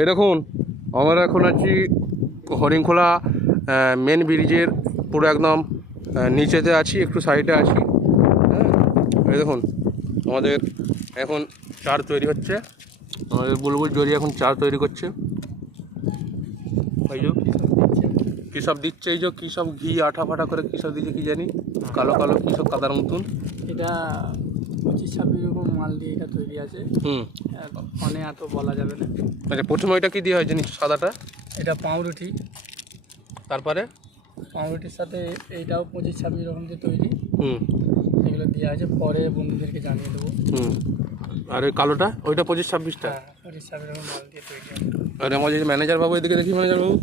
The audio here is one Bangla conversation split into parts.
এই দেখুন, আমরা এখন আছি হরিণখোলা মেন ব্রিজের পুরো একদম নিচেতে আছি, একটু সাইডে আছি। হ্যাঁ, এই দেখুন আমাদের এখন চার তৈরি হচ্ছে, আমাদের বুলবুল জরি এখন চার তৈরি করছে। এই যে কী সব দিচ্ছে, এই যে কী সব ঘি আঠা ফাটা করে কী সব দিচ্ছে কি জানি, কালো কালো কী সব কাদার মতন। এটা 25-26 রকম মাল দিয়ে এটা তৈরি আছে। ফোনে এত বলা যাবে না। আচ্ছা, প্রথমে ওইটা কী দিয়ে হয় জানিস, সাদাটা? এটা পাউরুটি, তারপরে পাউরুটির সাথে এইটাও 25-26 রকম দিয়ে তৈরি। হুম এগুলো দেওয়া আছে, পরে বন্ধুদেরকে জানিয়ে দেবো। হুম আর ওই কালোটা ওইটা 25-26টা। হ্যাঁ, 25-26 রকম মাল দিয়ে তৈরি হবে। আর আমাদের যে ম্যানেজার বাবু, এদিকে দেখি ম্যানেজার বাবু,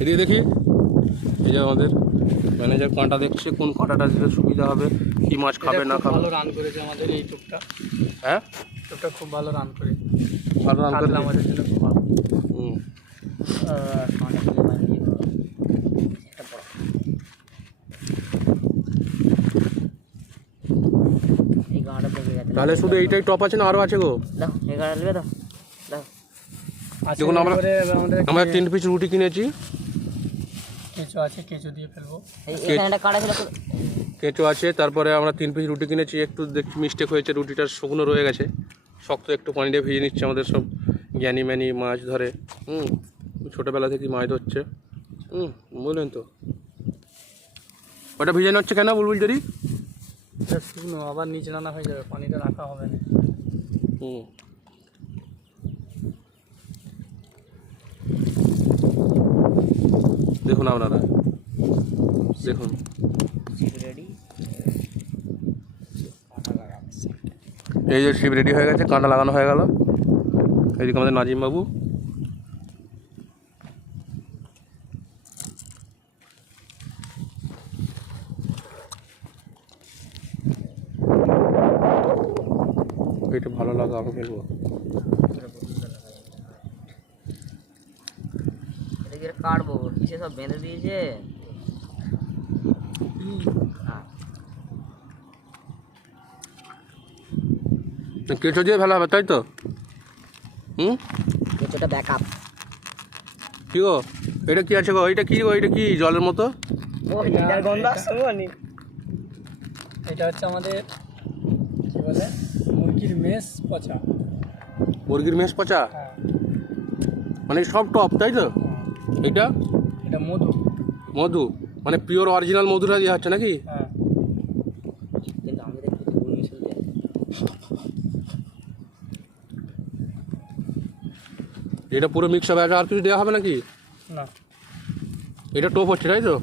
এদিকে দেখি। এই যে আমাদের ম্যানেজার কাঁটা দেখছে, কোন কাঁটাটা দিলে সুবিধা হবে, কী মাছ খাবে না খাবে। ভালো রান করেছে আমাদের এই টুকটা। হ্যাঁ, টুকটা খুব ভালো রান করে, ভালো রান করে আমাদের জন্য খুব ভালো। হুম তাহলে শুধু এইটাই টপ আছে না আরও আছে গো? দেখুন আমরা 3 পিস রুটি কিনেছি, কেঁচো আছে, কেঁচো দিয়ে ফেলবো। কেঁচো আছে, তারপরে আমরা 3 পিস রুটি কিনেছি। একটু দেখছি মিস্টেক হয়েছে, রুটিটা শুকনো রয়ে গেছে, শক্ত, একটু পানি দিয়ে ভিজে নিচ্ছে। আমাদের সব জ্ঞানী ম্যানি মাছ ধরে, ছোটোবেলা থেকে মাছ ধরছে, বুঝলেন তো। ওটা ভিজানো হচ্ছে কেন বুলবুল জরি? এটা শুকনো, আবার নিচে নানা হয়ে যাবে, পানিটা রাখা হবে না। দেখুন আপনারা, দেখুন এই যে শিপ রেডি হয়ে গেছে, কাঁটা লাগানো হয়ে গেল। এইদিকে আমাদের নাজিম বাবু, এটা ভালো লাগা, আমি খেলবো। কাটবো কিসে সব বেঁধে দিয়েছে। কেঁচো দিয়ে ভালো হবে, তাই তো? কিছুটা ব্যাকআপ। কি গো, এটা কি আছে গো? এটা কি গো, এটা কি জলের মতো? এটা হচ্ছে আমাদের কি বলে, মুরগির মেষ পচা। মুরগির মেষ পচা, হ্যাঁ, মানে সব টপ, তাই তো? এটা এটা মধু। মধু, মানে পিওর অরিজিনাল মধুটা দেওয়া হচ্ছে নাকি? হ্যাঁ, কিন্তু আমি দেখছি গুড় মিশিয়ে দিয়ে। এটা পুরো মিক্স হবে, আর কিছু দেওয়া হবে নাকি? না, এটা টপ হচ্ছে, তাই তো?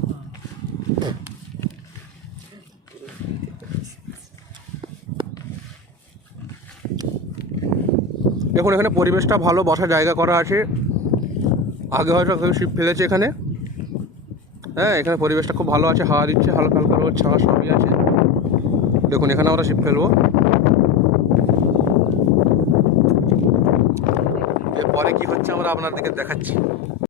দেখুন এখানে পরিবেশটা ভালো, বসার জায়গা করা আছে। আগে হয়তো কেউ শিপ ফেলেছে এখানে। হ্যাঁ, এখানে পরিবেশটা খুব ভালো আছে, হাওয়া দিচ্ছে, হালকা হালকা রোদ ছাওয়া সবই আছে। দেখুন এখানে আমরা শিপ ফেলবো। এরপরে কি হচ্ছে আমরা আপনাদেরকে দেখাচ্ছি।